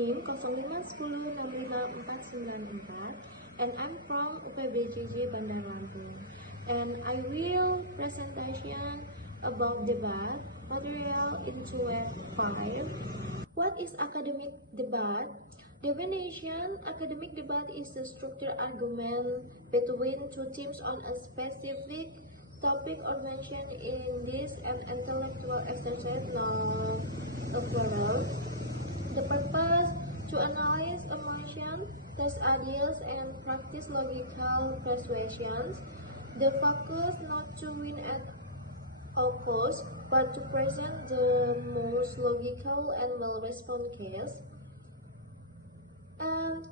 NIM 051065494 and I'm from UPBJJ Bandar Lampung. And I will presentation about debat material in web 5. What is academic debate? Definition: academic debate is a structured argument between two teams on a specific topic or mentioned in this an intellectual exercise, not a plural. The purpose: to analyze emotion, test ideas, and practice logical persuasions. The focus: not to win at all costs, but to present the most logical and well-responded case. And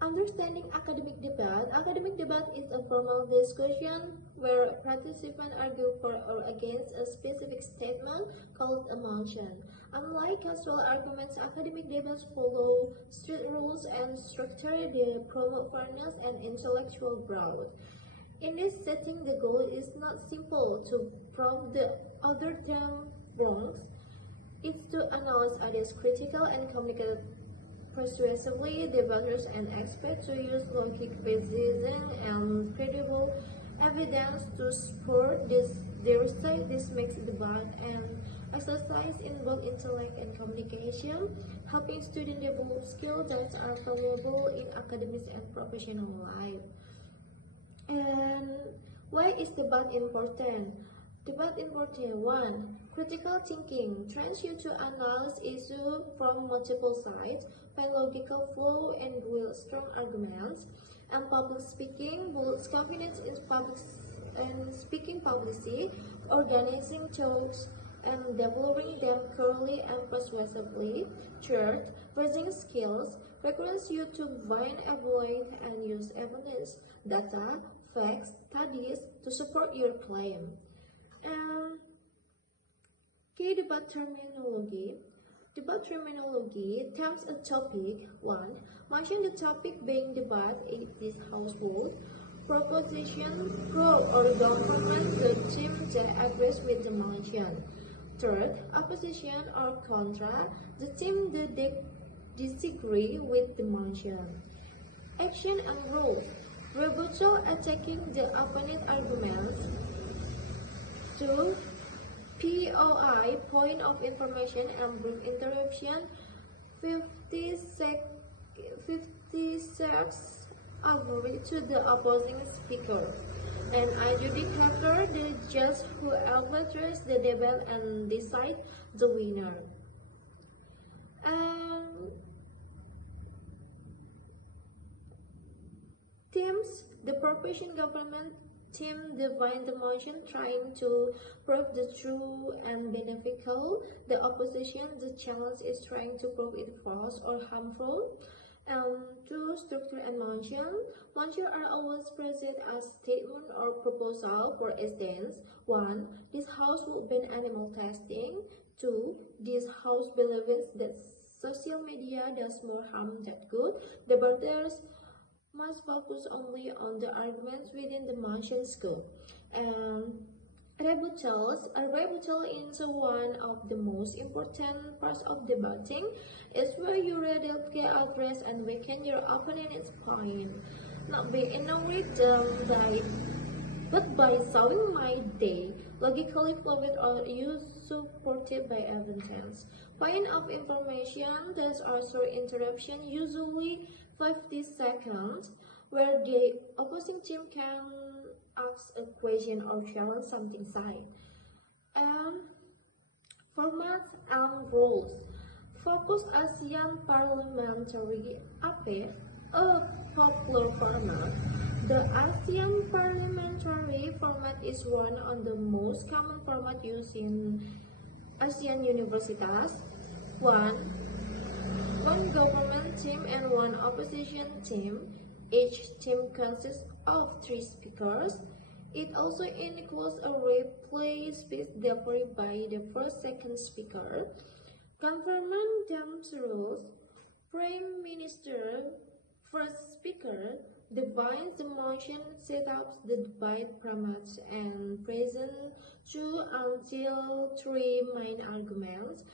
understanding academic debate. Academic debate is a formal discussion where participants argue for or against a specific statement called a motion. Unlike casual arguments, academic debates follow strict rules and structure. They promote fairness and intellectual growth. In this setting, the goal is not simple to prove the other term wrong. It's to analyze ideas critically and communicate persuasively. Debaters and experts to use logic, reasoning, and credible evidence to support this. They say this makes debate and exercise in both intellect and communication, helping students develop skills that are valuable in academic and professional life. And why is debate important? Debate important. 1. Critical thinking trains you to analyze issues from multiple sides, find logical flow, and build strong arguments. And public speaking builds confidence in public and speaking publicly, organizing talks, and developing them clearly and persuasively. Third, raising skills requires you to find, avoid, and use evidence, data, facts, studies to support your claim. Key debate terminology. Debate terminology terms a topic. 1. Mention the topic being debated in this household. Proposition, pro or government, the team that agrees with the motion. Third, opposition or contra, the team that disagree with the motion. Action and rules. Rebuttal, attacking the opponent arguments. 2. POI, point of information and brief interruption. 50 seconds average to the opposing speaker. And adjudicator, the judge who arbitrates the debate and decide the winner. Teams, the proposition government team define the motion, trying to prove the true and beneficial. The opposition, the challenge, is trying to prove it false or harmful. 2. Structure and motion. Motion are always present as statement or proposal. For instance, 1. This house will ban animal testing. 2. This house believes that social media does more harm than good. Debaters must focus only on the arguments within the motion scope. Rebuttals. A rebuttal is one of the most important parts of debating. It's where you readily address and weaken your opponent's point, not by ignoring them but by showing why they logically flawed or you supported by evidence. Point of information. There's also interruption, usually 50 seconds, where the opposing team can ask a question or challenge something said. Formats and rules. Focus ASEAN Parliamentary AP, a popular format. The ASEAN Parliamentary format is one of the most common formats used in ASEAN universities. 1 government team and 1 opposition team. Each team consists of 3 speakers. It also includes a replay speech delivered by the first second speaker. Government terms rules. Prime Minister, first speaker, defines the motion, set up the debate formats, and presents 2 until 3 main arguments.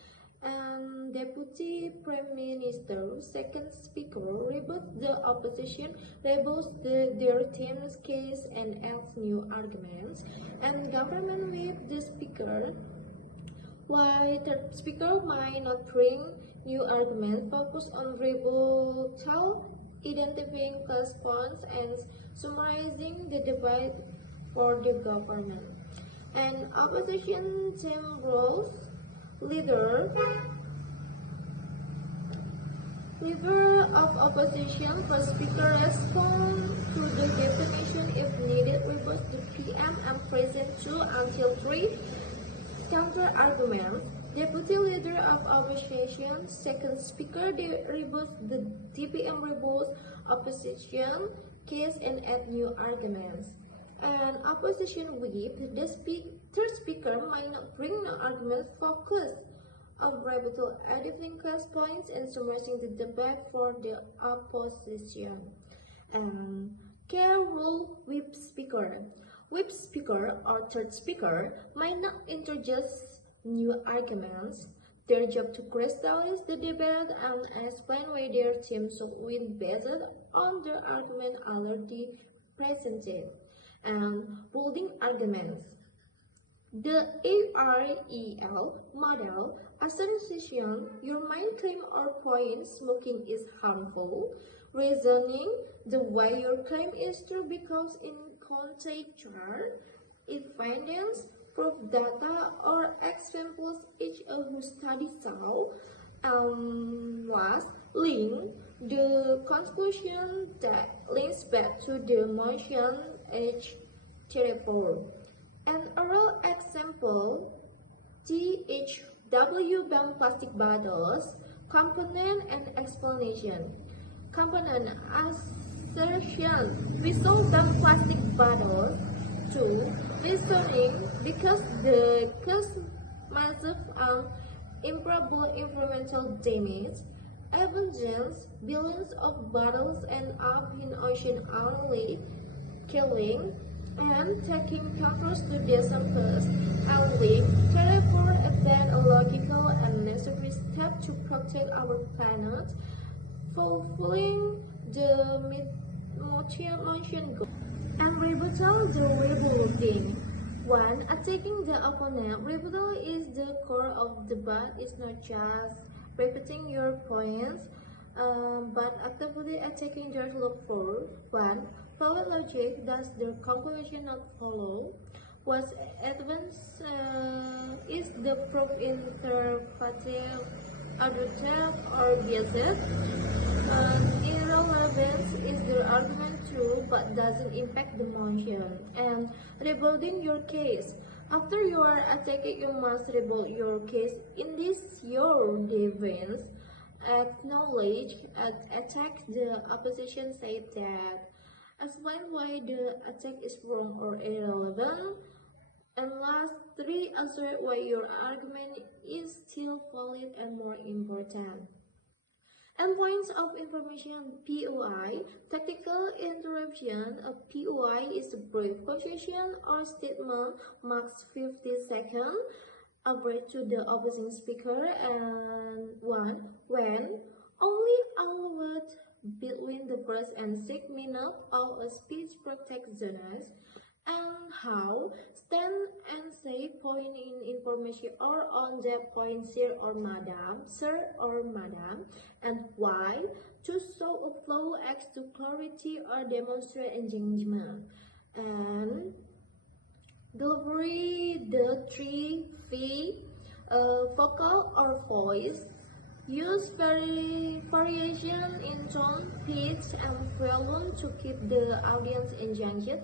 And Deputy Prime Minister, second speaker, rebut the opposition, rebels their team's case and adds new arguments. And government whip the speaker, while third speaker might not bring new arguments, focus on rebuttal, identifying plus points, and summarizing the debate for the government. And opposition team roles, leader of opposition, first speaker respond to the definition if needed, rebut the PM and present 2 until 3 counter arguments. Deputy leader of opposition, second speaker, rebuts the DPM rebuts opposition case and add new arguments. And opposition whip, the third speaker might not bring no arguments, focus on rebuttal, identifying plus points and summarizing the debate for the opposition. And care rule whip speaker. Whip speaker or third speaker might not introduce new arguments. Their job to crystallize the debate and explain why their team should win based on the argument already presented. And holding arguments. The AREL model assertion your main claim or point smoking is harmful, reasoning the way your claim is true becomes incontestable if findings, proof, data, or examples each who study saw. Last, link the conclusion that links back to the motion H34. An oral example, THW bank plastic bottles, component and explanation. Component assertion, we sold bank plastic bottles to reasoning because the cause massive and improbable environmental damage. Evidence, billions of bottles end up in ocean annually, killing and taking countless to decimate and live. Therefore, then a logical and necessary step to protect our planet, fulfilling the motion goal. And rebuttal the rebutting. 1. Attacking the opponent. Rebuttal is the core of debate. It's not just repeating your points, but actively attacking their look for 1. Flawed logic, does the conclusion not follow? Was evidence is the proof interpretive, adductive, or biased? Irrelevance, is the argument true but doesn't impact the motion? And rebuilding your case. After you are attacked, you must rebuild your case. In this, your defense acknowledge attack the opposition said that. Explain why the attack is wrong or irrelevant. And last, 3, assert why your argument is still valid and more important. Endpoints of information POI. Tactical interruption. A POI is a brief quotation or statement max 50 seconds. Average to the opposing speaker. And 1. When only allowed between the first and 6th minute of a speech protect zones. And how stand and say point in information or on that point sir or madam, and why to show a flow acts to clarity or demonstrate engagement. And delivery, the 3 V, vocal or voice. Use variation in tone, pitch, and volume to keep the audience engaged.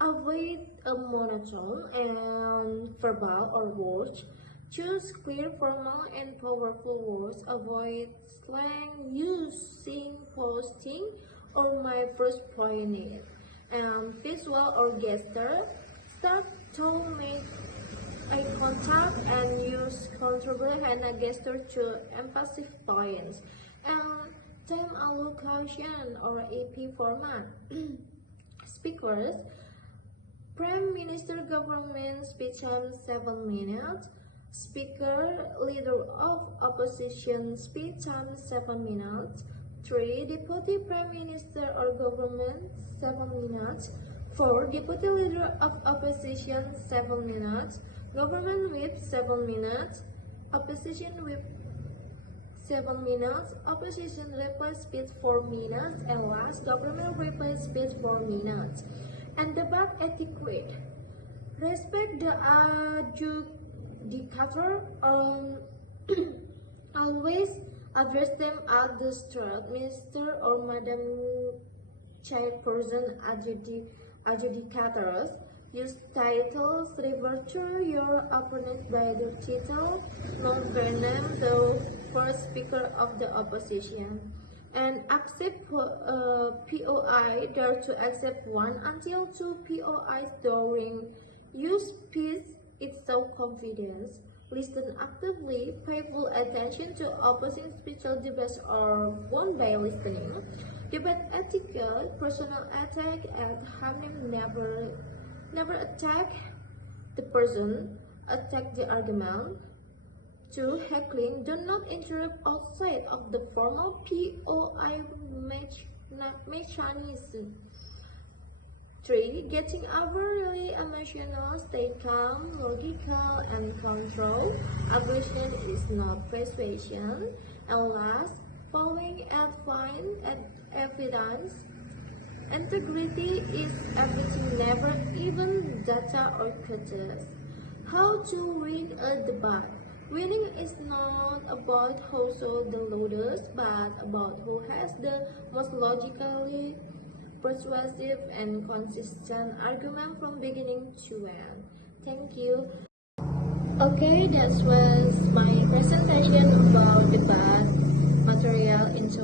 Avoid a monotone and verbal or words. Choose clear, formal, and powerful words. Avoid slang, using posting, or my first point is. And visual or gesture. Start to make eye contact and use controversial hand gesture to emphasize points. And time allocation or AP format. Speakers. Prime Minister government speech time 7 minutes. Speaker leader of opposition speech time 7 minutes. 3. Deputy Prime Minister or government 7 minutes. 4. Deputy Leader of Opposition 7 minutes. Government Whip 7 minutes. Opposition Whip 7 minutes. Opposition reply speech 4 minutes. And last, government reply speech 4 minutes. And debate etiquette. Respect the adjudicator. Always address them as the start, Mr. or Madam Chairperson adjudicators. Use titles, refer to your opponent by the title, not their name, the first speaker of the opposition. And accept POI, dare to accept 1 until 2 POIs during use speech, it's self-confidence. Listen actively, pay full attention to opposing speeches debates or won by listening. Debate etiquette, personal attack and harming never attack the person, attack the argument. 2. Heckling, do not interrupt outside of the formal POI mechanism. 3. Getting overly emotional, stay calm, logical, and control. Aggression is not persuasion. And last, following evidence. Integrity is everything, never even data or quotas. How to win a debate. Winning is not about who sold the loudest, but about who has the most logically persuasive and consistent argument from beginning to end. Thank you. Okay, that was my presentation about the